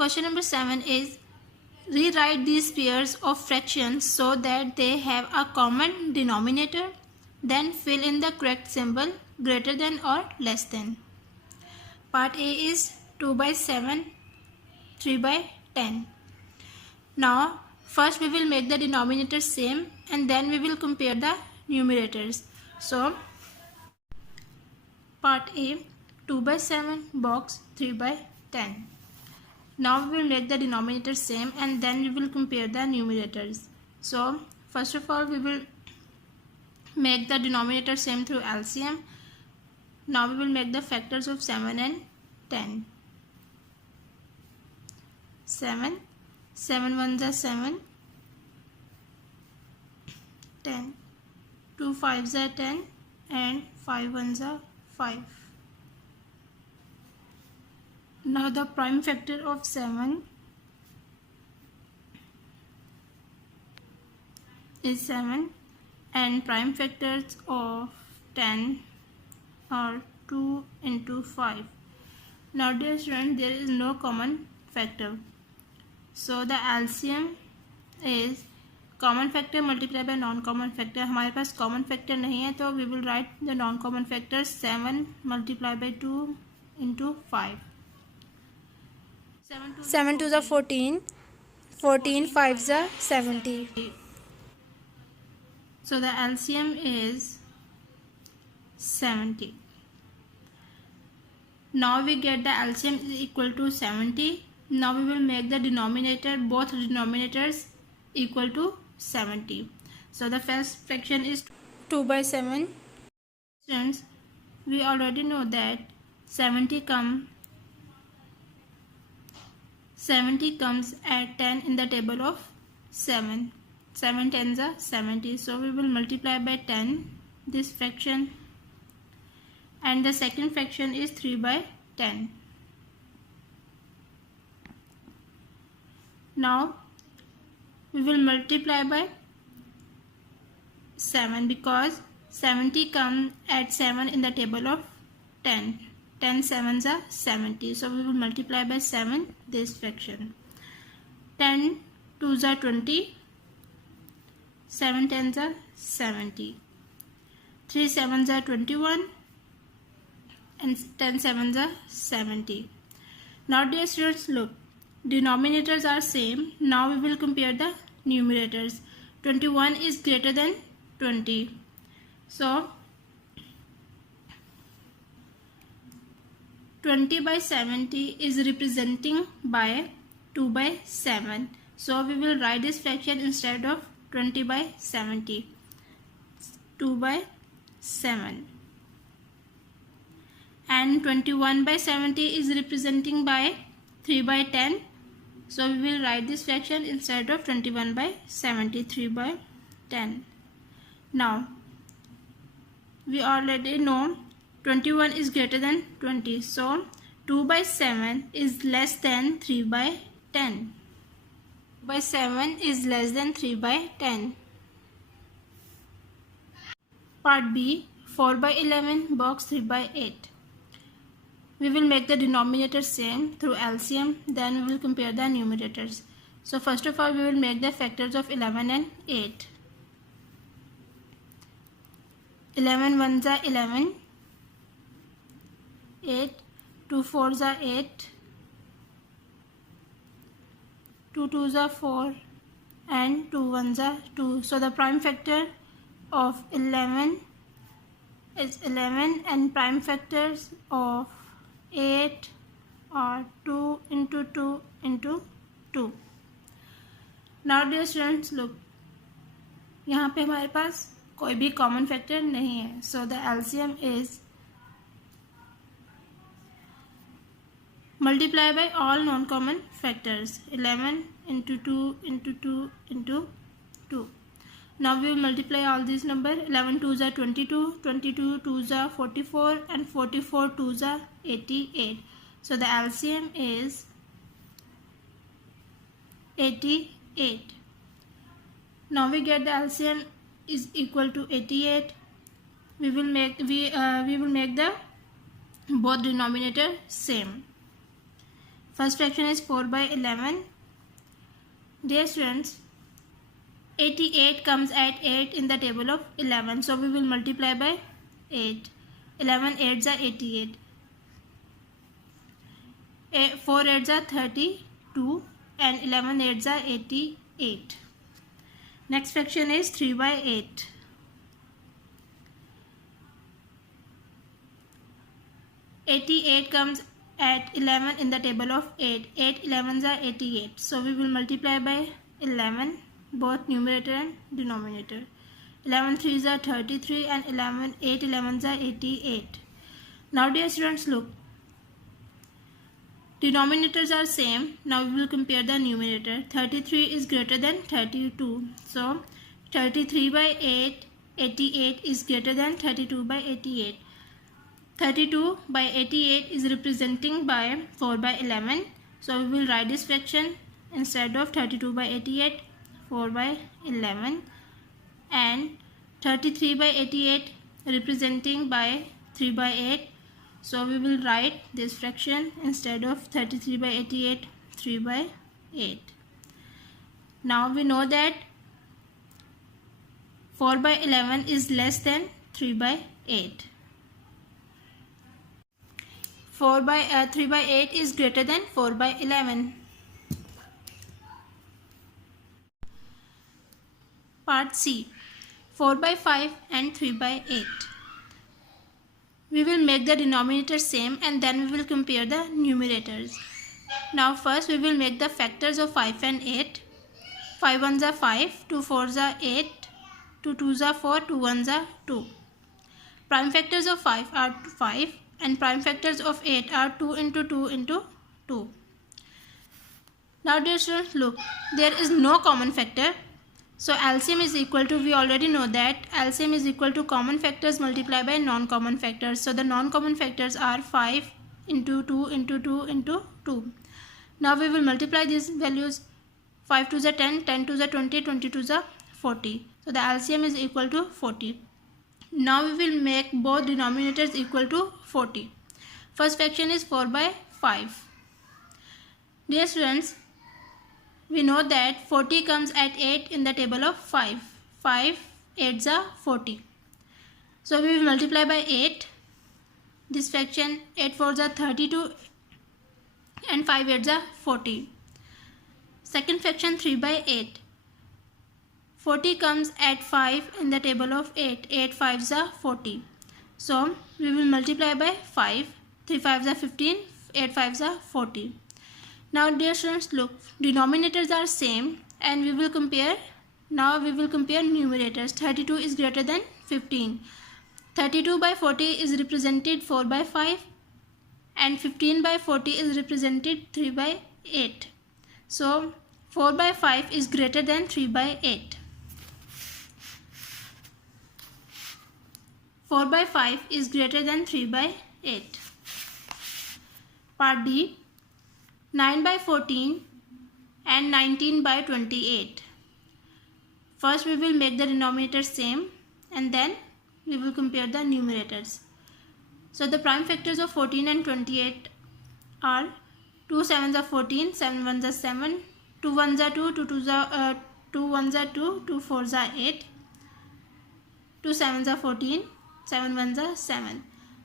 Question number 7 is rewrite these pairs of fractions so that they have a common denominator. Then fill in the correct symbol greater than or less than. Part A is 2 by 7, 3 by 10. Now first we will make the denominators same and then we will compare the numerators. So part A, 2 by 7 box 3 by 10. Now we will make the denominator same and then we will compare the numerators. So first of all we will make the denominator same through LCM. Now we will make the factors of 7 and 10. 7 ones are 7, 10, 2 5s are 10 and 5 ones are 5. Now the prime factor of 7 is 7 and prime factors of 10 are 2 into 5. Now dear students, there is no common factor. So the LCM is common factor multiplied by non-common factor. हमारे पास common factor नहीं है तो we will write the non-common factor 7 multiplied by 2 into 5. 7 2s are 14, 14 5s are 70. So the LCM is 70. Now we get the LCM is equal to 70. Now we will make the denominator, both denominators equal to 70. So the first fraction is 2 by 7. Students, we already know that 70 comes at 10 in the table of 7. 7 tens are 70. So we will multiply by 10 this fraction. And the second fraction is 3 by 10. Now we will multiply by 7 because 70 comes at 7 in the table of 10. 10 sevens are 70. So we will multiply by 7 this fraction. 10 2s are 20. 7 tens are 70. 3 sevens are 21. And 10 sevens are 70. Now dear students, look, denominators are same. Now we will compare the numerators. 21 is greater than 20. So 20 by 70 is representing by 2 by 7. So we will write this fraction instead of 20 by 70. 2 by 7. And 21 by 70 is representing by 3 by 10. So we will write this fraction instead of 21 by 70, 3 by 10. Now we already know 21 is greater than 20. So 2 by 7 is less than 3 by 10. 2 by 7 is less than 3 by 10. Part B, 4 by 11 box 3 by 8. We will make the denominator same through LCM, then we will compare the numerators. So first of all we will make the factors of 11 and 8. 11 ones are 11, 8, 2 4s are 8, 2 2s are 4 and 2 1s are 2. So the prime factor of 11 is 11 and prime factors of 8 are 2 into 2 into 2. Now dear students, look, यहाँ पे हमारे पास कोई भी common factor नहीं है. So the LCM is multiply by all non-common factors. 11 into 2 into 2 into 2. Now we will multiply all these numbers. 11 2s are 22, 22 2s are 44 and 44 2s are 88. So the LCM is 88. Now we get the LCM is equal to 88. We will make the both denominator same. First fraction is 4 by 11. Dear students, 88 comes at 8 in the table of 11. So we will multiply by 8. 11 8s are 88. 4 8s are 32 and 11 8s are 88. Next fraction is 3 by 8. 88 comes at 11 in the table of 8. 8 11s are 88. So we will multiply by 11, both numerator and denominator. 11 3s are 33 and 8 11s are 88. Now dear students, look. Denominators are same. Now we will compare the numerator. 33 is greater than 32. So 33 by 8, 88 is greater than 32 by 88. 32 by 88 is representing by 4 by 11. So we will write this fraction instead of 32 by 88, 4 by 11. And 33 by 88 representing by 3 by 8. So we will write this fraction instead of 33 by 88, 3 by 8. Now we know that 4 by 11 is less than 3 by 8. 3 by 8 is greater than 4 by 11. Part C. 4 by 5 and 3 by 8. We will make the denominator same and then we will compare the numerators. Now first we will make the factors of 5 and 8. 5 1s are 5, 2 4s are 8, 2 2s are 4, 2 1s are 2. Prime factors of 5 are 5 and prime factors of 8 are 2 into 2 into 2. Now dear students, look, there is no common factor. So LCM is equal to, we already know that LCM is equal to common factors multiplied by non-common factors. So the non-common factors are 5 into 2 into 2 into 2. Now we will multiply these values. 5 2s are 10, 10 2s are 20, 20 2s are 40. So the LCM is equal to 40. Now we will make both denominators equal to 40. First fraction is 4 by 5. Dear students, we know that 40 comes at 8 in the table of 5. 5 8s are 40. So we will multiply by 8. This fraction 8 4s are 32 and 5 8s are 40. Second fraction 3 by 8. 40 comes at 5 in the table of 8. 8 5s are 40. So we will multiply by 5. 3 5s are 15. 8 5s are 40. Now dear students, look, denominators are same and we will compare. Now we will compare numerators. 32 is greater than 15. 32 by 40 is represented 4 by 5 and 15 by 40 is represented 3 by 8. So 4 by 5 is greater than 3 by 8. 4 by 5 is greater than 3 by 8. Part D. 9 by 14 and 19 by 28. First we will make the denominator same and then we will compare the numerators. So the prime factors of 14 and 28 are 2 7s are 14, 7 1s are 7, 2 1s are 2, 2 2s are 2 1s are 2, 2 4s are 8, 2 7s are 14, 7 1s are 7.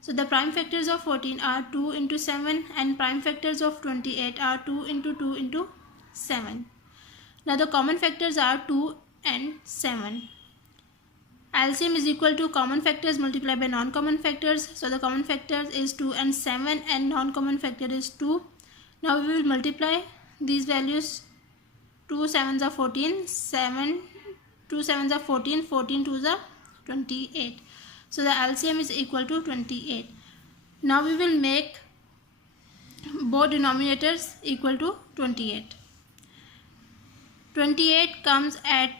So the prime factors of 14 are 2 into 7 and prime factors of 28 are 2 into 2 into 7. Now the common factors are 2 and 7. LCM is equal to common factors multiplied by non-common factors. So the common factors is 2 and 7 and non-common factor is 2. Now we will multiply these values. 2 7s are 14, 2 7s are 14, 14 2s are 28. So the LCM is equal to 28. Now we will make both denominators equal to 28. 28 comes at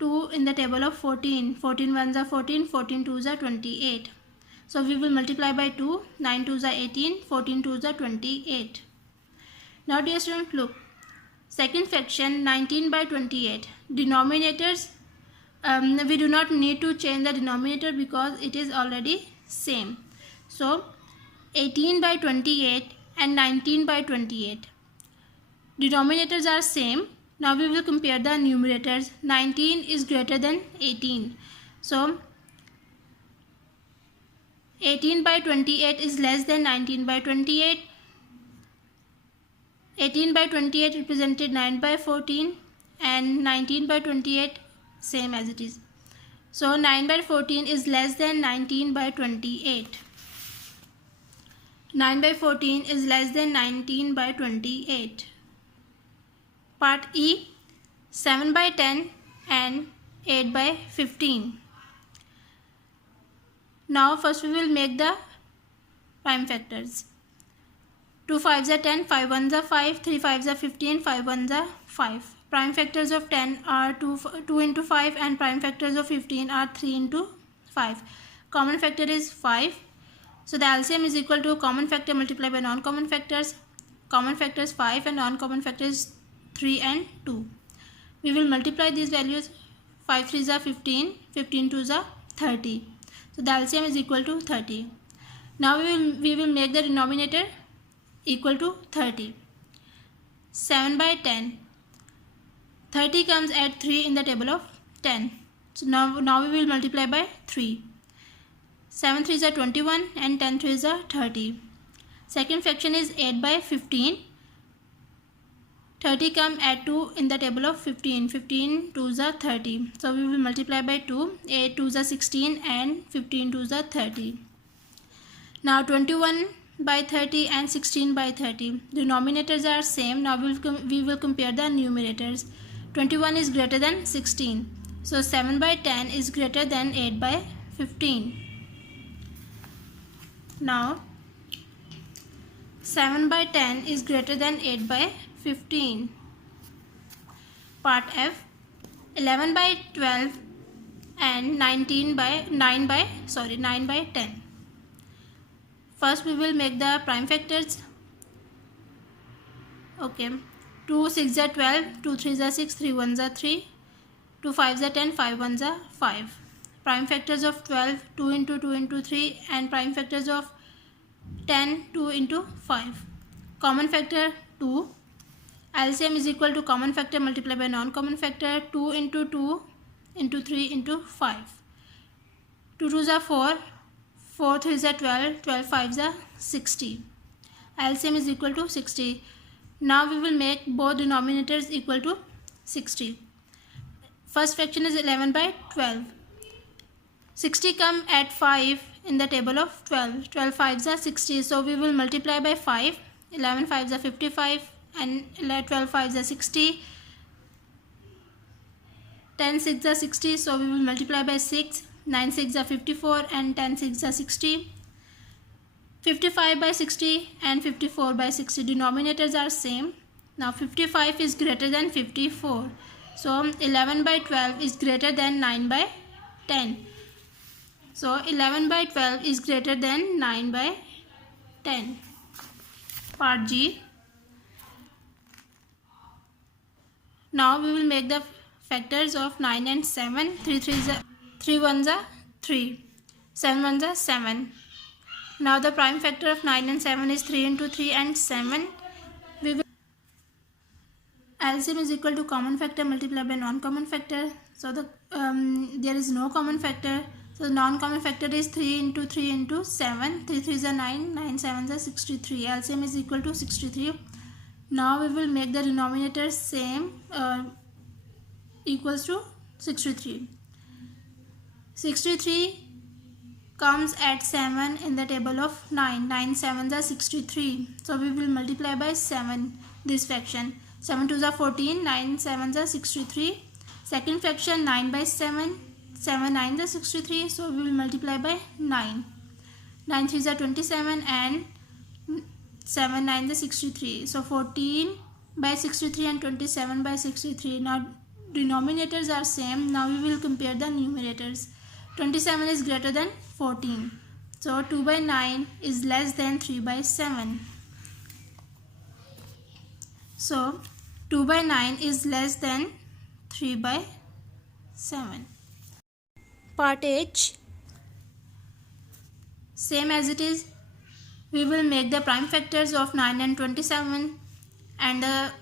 2 in the table of 14. 14 1s are 14, 14 2s are 28. So we will multiply by 2. 9 2s are 18, 14 2s are 28. Now dear students, look. Second fraction 19 by 28. Denominators, we do not need to change the denominator because it is already same. So 18 by 28 and 19 by 28. Denominators are same. Now we will compare the numerators. 19 is greater than 18. So 18 by 28 is less than 19 by 28. 18 by 28 represented 9 by 14 and 19 by 28 same as it is. So 9 by 14 is less than 19 by 28. 9 by 14 is less than 19 by 28. Part E, 7 by 10 and 8 by 15. Now first we will make the prime factors. 2 5s are 10, 5 1s are 5, 3 5s are 15, 5 1s are 5. Prime factors of 10 are 2 into 5 and prime factors of 15 are 3 into 5. Common factor is 5. So the LCM is equal to common factor multiplied by non-common factors. Common factor is 5 and non-common factor is 3 and 2. We will multiply these values. 5 3s are 15, 15 2s are 30. So the LCM is equal to 30. Now we will make the denominator equal to 30. 7 by 10. 30 comes at 3 in the table of 10. So now we will multiply by 3. 7 3s are 21 and 10 3s are 30. Second fraction is 8 by 15. 30 come at 2 in the table of 15. 15 2s are 30. So we will multiply by 2. 8 2s are 16 and 15 2s are 30. Now 21 by 30 and 16 by 30. Denominators are same. Now we will compare the numerators. 21 is greater than 16. So 7 by 10 is greater than 8 by 15. Now 7 by 10 is greater than 8 by 15. Part F, 11 by 12 and 9 by 10. First we will make the prime factors. Okay, 2 6 are 12, 2 3s are 6, 3 1s are 3, 2 5s are 10, 5 1s are 5. Prime factors of 12, 2 into 2 into 3 and prime factors of 10, 2 into 5. Common factor 2. LCM is equal to common factor multiplied by non-common factor. 2 into 2 into 3 into 5. 2 2s are 4, 4 3s are 12, 12 5s are 60. LCM is equal to 60. Now we will make both denominators equal to 60. First fraction is 11 by 12. 60 come at 5 in the table of 12. 12 5s are 60. So we will multiply by 5. 11 5s are 55 and 12 5s are 60. 10 6 are 60. So we will multiply by 6. 9 6 are 54 and 10 6 are 60. 55 by 60 and 54 by 60. Denominators are same. Now 55 is greater than 54. So 11 by 12 is greater than 9 by 10. So 11 by 12 is greater than 9 by 10. Part G. Now we will make the factors of 9 and 7. 3 1s are 3. 7 1s are 7. Now the prime factor of 9 and 7 is 3 into 3 and 7. We will LCM is equal to common factor multiplied by non-common factor. So there is no common factor. So non-common factor is 3 into 3 into 7. 3 3s are 9. 9 7s are 63. LCM is equal to 63. Now we will make the denominator same equals to 63. 63 comes at 7 in the table of 9. 9 7s are 63. So we will multiply by 7 this fraction. 7 2s are 14. 9 7s are 63. Second fraction 9 by 7. 7 9s are 63. So we will multiply by 9. 9 3s are 27 and 7 9s are 63. So 14 by 63 and 27 by 63. Now denominators are same. Now we will compare the numerators. 27 is greater than 14. So 2 by 9 is less than 3 by 7. So 2 by 9 is less than 3 by 7. Part H. Same as it is, we will make the prime factors of 9 and 27 and the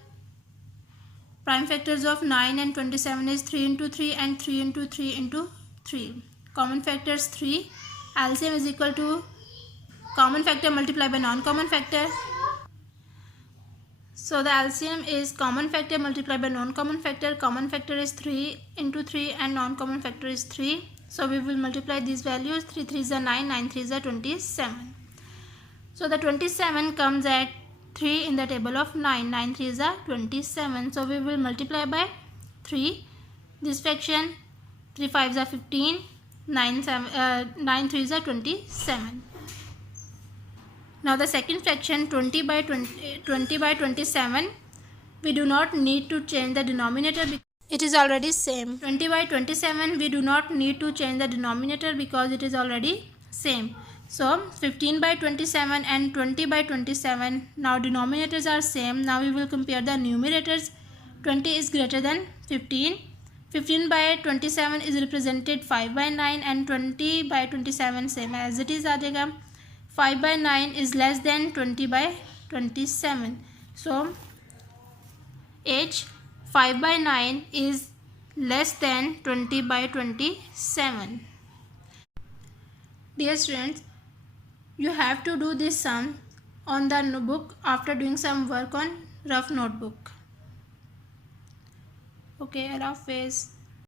Prime factors of 9 and 27 is 3 into 3 and 3 into 3 into 3. Common factors 3. LCM is equal to common factor multiplied by non-common factor. So the LCM is common factor multiplied by non-common factor. Common factor is 3 into 3 and non-common factor is 3. So we will multiply these values. 3 3s are 9, 9 3s are 27. So the 27 comes at 3 in the table of 9. 9 3s are 27. So we will multiply by 3. This fraction 3 5s are 15. 9 3s are 27. Now the second fraction 20 by 27, we do not need to change the denominator because It is already same. 20 by 27 we do not need to change the denominator because it is already same. So 15 by 27 and 20 by 27, now denominators are same. Now we will compare the numerators. 20 is greater than 15. 15 by 27 is represented 5 by 9 and 20 by 27 same as it is आ जाएगा. 5 by 9 is less than 20 by 27. So H 5 by 9 is less than 20 by 27. Dear students, you have to do this sum on the notebook after doing some work on rough notebook. Okay, rough is